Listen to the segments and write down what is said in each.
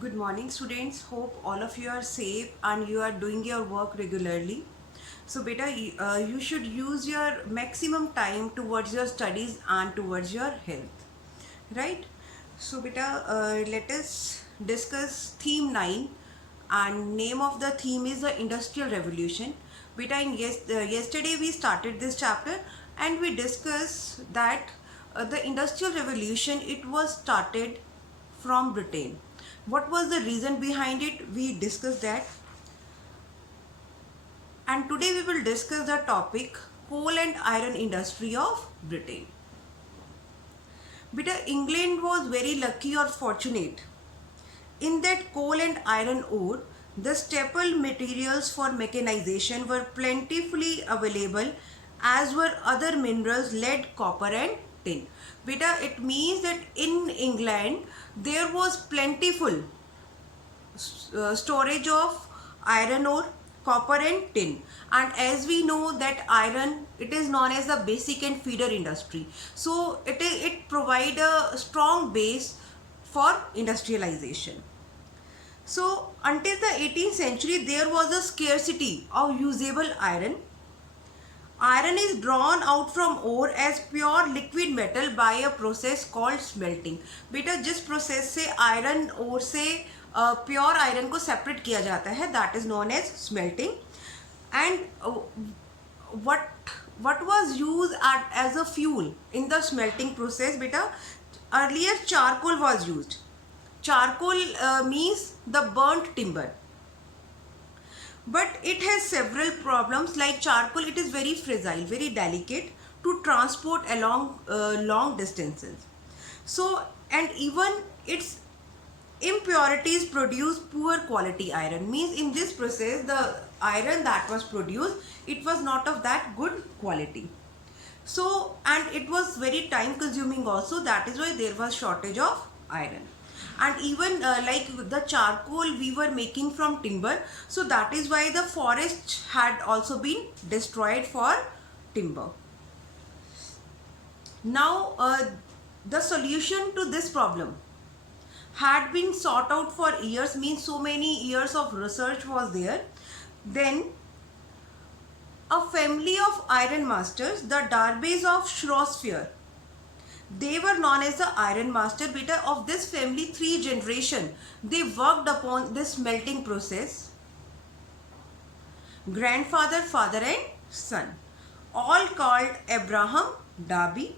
Good morning, students. Hope all of you are safe and you are doing your work regularly. So, beta, you should use your maximum time towards your studies and towards your health, right? So, beta, let us discuss theme 9, and name of the theme is the Industrial Revolution. Beta, yesterday we started this chapter and we discussed that the Industrial Revolution, it was started from Britain. What was the reason behind it? We discussed that. And today we will discuss the topic coal and iron industry of Britain. But England was very lucky or fortunate in that coal and iron ore, the staple materials for mechanization, were plentifully available, as were other minerals, lead, copper and tin. Beta, it means that in England there was plentiful storage of iron ore, copper and tin. And as we know that iron, it is known as the basic and feeder industry, so it provide a strong base for industrialization. So until the 18th century there was a scarcity of usable iron. Iron is drawn out from ore as pure liquid metal by a process called smelting. बेटा जिस process से iron ore से pure iron को separate किया जाता है, that is known as smelting. And what was used as a fuel in the smelting process? Beta, earlier charcoal was used. Charcoal means the burnt timber, but it has several problems. Like charcoal, it is very fragile, very delicate to transport along long distances. So, and even its impurities produce poor quality iron. Means in this process the iron that was produced, it was not of that good quality. So, and it was very time consuming also. That is why there was shortage of iron. And even like the charcoal we were making from timber, so that is why the forest had also been destroyed for timber. Now the solution to this problem had been sought out for years. Means so many years of research was there. Then a family of iron masters, the Darbys of Shropshire, they were known as the iron master. Beta, of this family, 3 generations they worked upon this smelting process. Grandfather, father and son, all called Abraham Darby,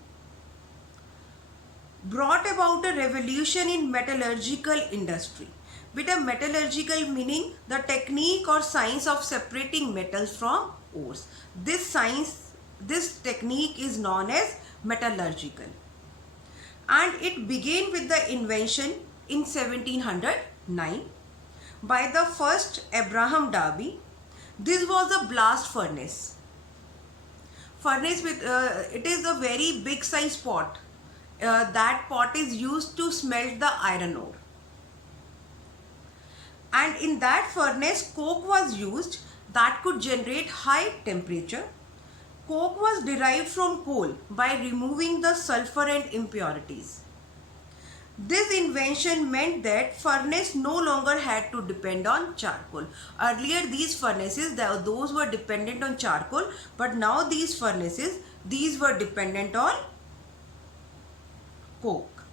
brought about a revolution in metallurgical industry. Beta, metallurgical meaning the technique or science of separating metals from ores. This technique is known as metallurgical. And it began with the invention in 1709 by the first Abraham Darby. This was a blast furnace. Furnace with it is a very big size pot. That pot is used to smelt the iron ore. And in that furnace, coke was used that could generate high temperature. Coke was derived from coal by removing the sulfur and impurities. This invention meant that furnace no longer had to depend on charcoal. Earlier these furnaces, those were dependent on charcoal, but now these furnaces, these were dependent on coke.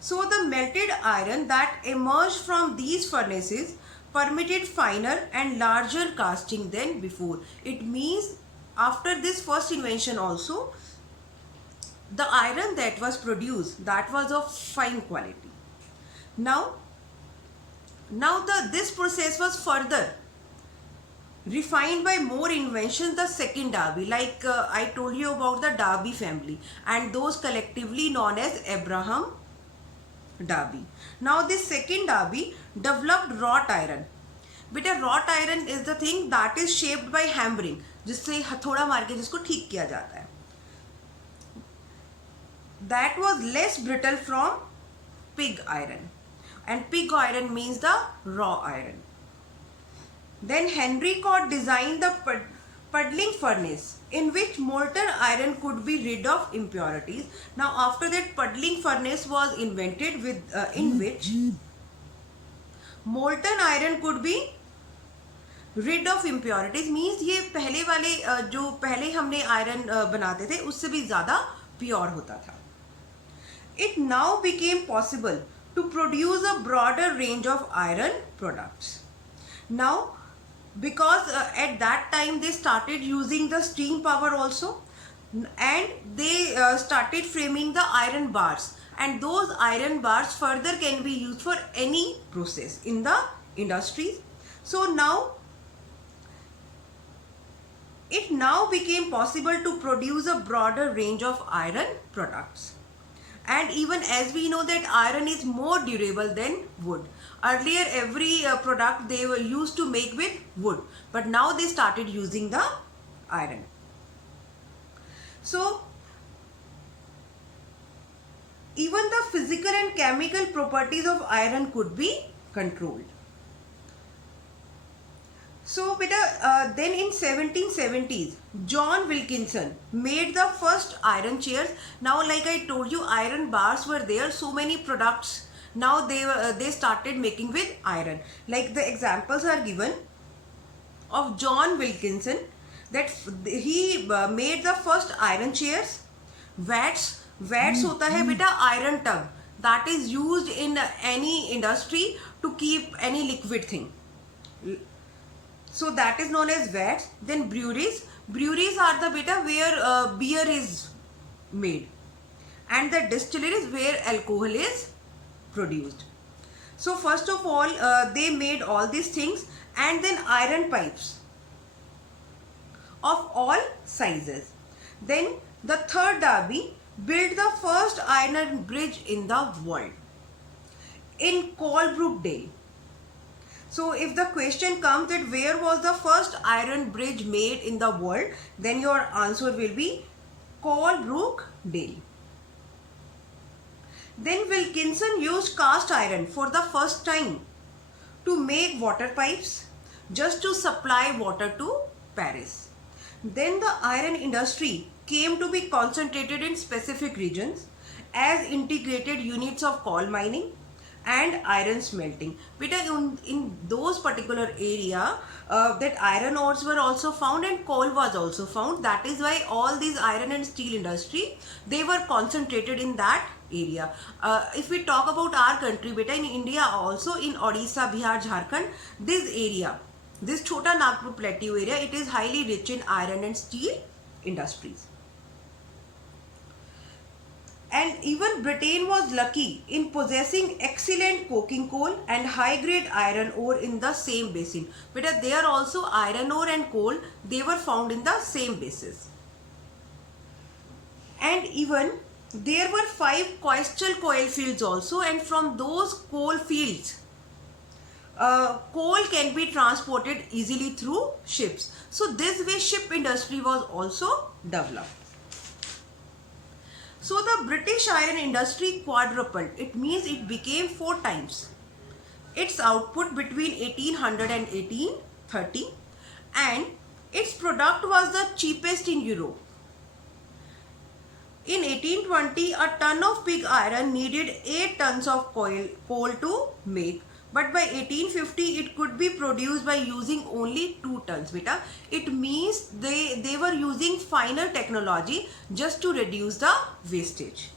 So the melted iron that emerged from these furnaces permitted finer and larger casting than before. It means after this first invention also, the iron that was produced, that was of fine quality. Now this process was further refined by more inventions. The second Darby, like I told you about the Darby family, and those collectively known as Abraham Darby. Now this second Darby developed wrought iron. बेटा wrought iron is the thing that is shaped by hammering, जिससे हथौड़ा मार के जिसको ठीक किया जाता है. That was less brittle from pig iron, and pig iron means the raw iron. Then Henry Cort designed the puddling furnace in which molten iron could be rid of impurities. Now after that, puddling furnace was invented with in which molten iron could be rid of impurities, means ये पहले वाले जो पहले हमने iron बनाते थे उससे भी ज़्यादा प्योर होता था. It now became possible to produce a broader range of iron products. Now, because at that time they started using the steam power also, and they started framing the iron bars, and those iron bars further can be used for any process in the industries. So now it now became possible to produce a broader range of iron products. And even as we know that iron is more durable than wood. Earlier every product they were used to make with wood, but now they started using the iron. So even the physical and chemical properties of iron could be controlled. So beta, then in 1770s, John Wilkinson made the first iron chairs. Now, like I told you, iron bars were there. So many products now they started making with iron. Like the examples are given of John Wilkinson, that he made the first iron chairs. Vats होता है बेटा iron tub that is used in any industry to keep any liquid thing. So that is known as vats. Then breweries. Breweries are the beta where beer is made, and the distilleries where alcohol is produced. So first of all, they made all these things, and then iron pipes of all sizes. Then the third Derby built the first iron bridge in the world in Colebrook Dale. So if the question comes that where was the first iron bridge made in the world, then your answer will be Colebrook Dale. Then Wilkinson used cast iron for the first time to make water pipes just to supply water to Paris. Then the iron industry came to be concentrated in specific regions as integrated units of coal mining and iron smelting. Because in those particular area that iron ores were also found and coal was also found. That is why all these iron and steel industry, they were concentrated in that area. If we talk about our country, beta, in India also, in Odisha, Bihar, Jharkhand, this area, this Chota Nagpur plateau area, it is highly rich in iron and steel industries. And even Britain was lucky in possessing excellent coking coal and high-grade iron ore in the same basin. But there also iron ore and coal, they were found in the same basis. And even there were 5 coastal coal fields also, and from those coal fields, coal can be transported easily through ships. So this way ship industry was also developed. So the British iron industry quadrupled. It means it became 4 times its output between 1800 and 1830, and its product was the cheapest in Europe. In 1820, a ton of pig iron needed 8 tons of coal to make. But by 1850, it could be produced by using only 2 tons. Beta, it means they were using finer technology just to reduce the wastage.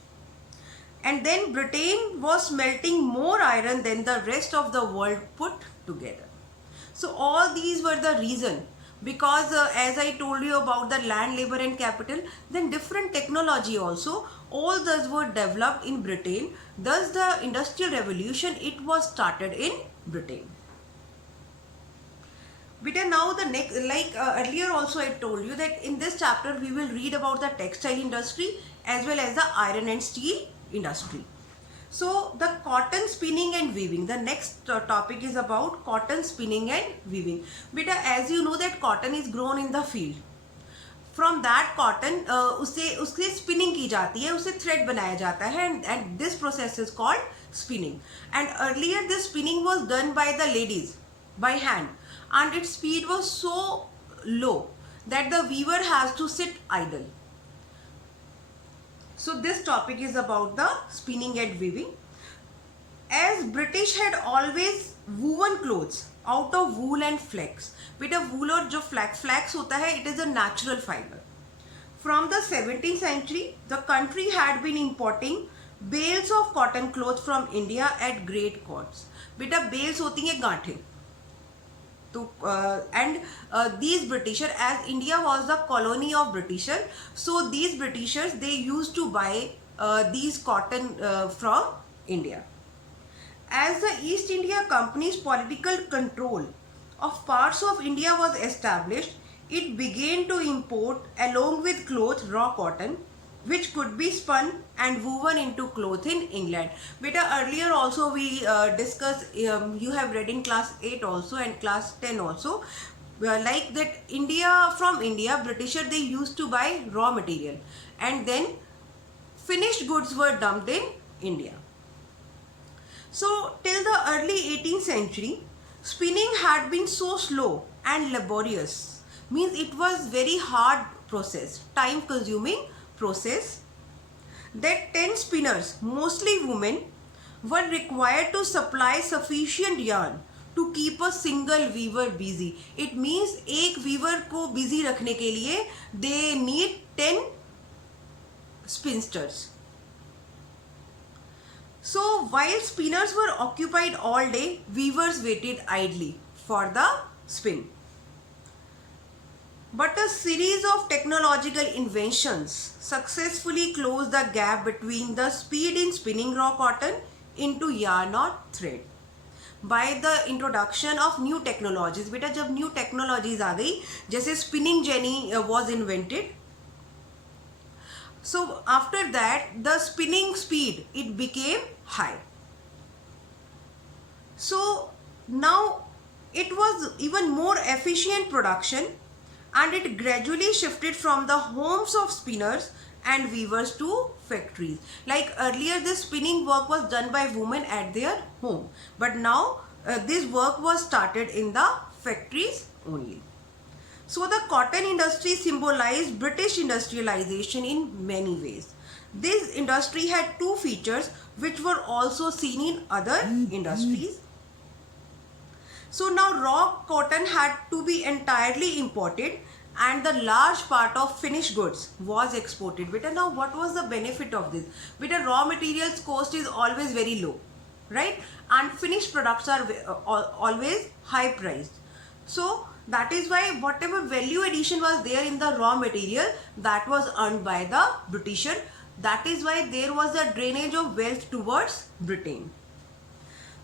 And then Britain was smelting more iron than the rest of the world put together. So all these were the reason, because as I told you about the land, labor and capital, then different technology also, all those were developed in Britain. Thus the industrial revolution, it was started in Britain. But now the next, like earlier also I told you that in this chapter we will read about the textile industry as well as the iron and steel industry. So the cotton spinning and weaving, the next topic is about cotton spinning and weaving. Beta, as you know that cotton is grown in the field. From that cotton, उससे spinning की जाती है, उससे thread बनाया जाता है, and this process is called spinning. And earlier this spinning was done by the ladies by hand, and its speed was so low that the weaver has to sit idle. So this topic is about the spinning and weaving. as British had always woven clothes out of wool and flax. बेटा wool और जो flax होता है, it is a natural fiber. From the 17th century, the country had been importing bales of cotton clothes from India at great costs. बेटा bales होती हैं गांठें. तो and these Britisher, as India was the colony of Britisher, so these Britishers they used to buy these cotton from India. As the East India Company's political control of parts of India was established, it began to import along with cloth raw cotton which could be spun and woven into cloth in England. Beta earlier also we discussed, you have read in class 8 also and class 10 also, like that from India, Britisher they used to buy raw material and then finished goods were dumped in India. So till the early 18th century, spinning had been so slow and laborious, means it was very hard process, time consuming process, that 10 spinners, mostly women, were required to supply sufficient yarn to keep a single weaver busy. It means एक weaver को busy रखने के लिए they need 10 spinsters. So while spinners were occupied all day, weavers waited idly for the spin. But a series of technological inventions successfully closed the gap between the speed in spinning raw cotton into yarn or thread. By the introduction of new technologies, बेटा जब new technologies आ गई, जैसे spinning jenny was invented. So after that, the spinning speed it became high. So now it was even more efficient production, and it gradually shifted from the homes of spinners and weavers to factories. Like earlier this spinning work was done by women at their home, but now this work was started in the factories only. So the cotton industry symbolized British industrialization in many ways. This industry had two features which were also seen in other industries. So now raw cotton had to be entirely imported and the large part of finished goods was exported. Beta, now what was the benefit of this? Beta, raw materials cost is always very low, right? And finished products are always high priced. So that is why whatever value addition was there in the raw material, that was earned by the Britisher. That is why there was a drainage of wealth towards Britain.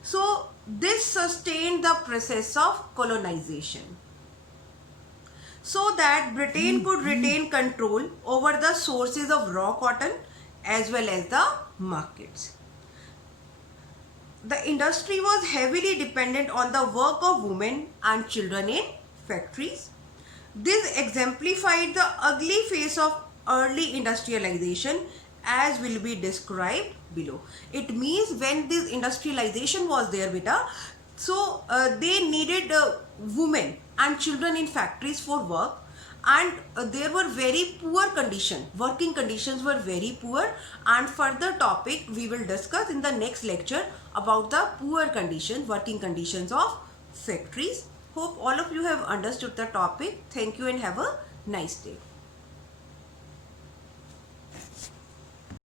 So this sustained the process of colonization, so that Britain could retain control over the sources of raw cotton as well as the markets. The industry was heavily dependent on the work of women and children in factories. This exemplified the ugly face of early industrialization as will be described below. It means when this industrialization was there, beta, so they needed women and children in factories for work, and there were very poor conditions, working conditions were very poor, and further topic we will discuss in the next lecture about the poor conditions, working conditions of factories. Hope all of you have understood the topic. Thank you and have a nice day.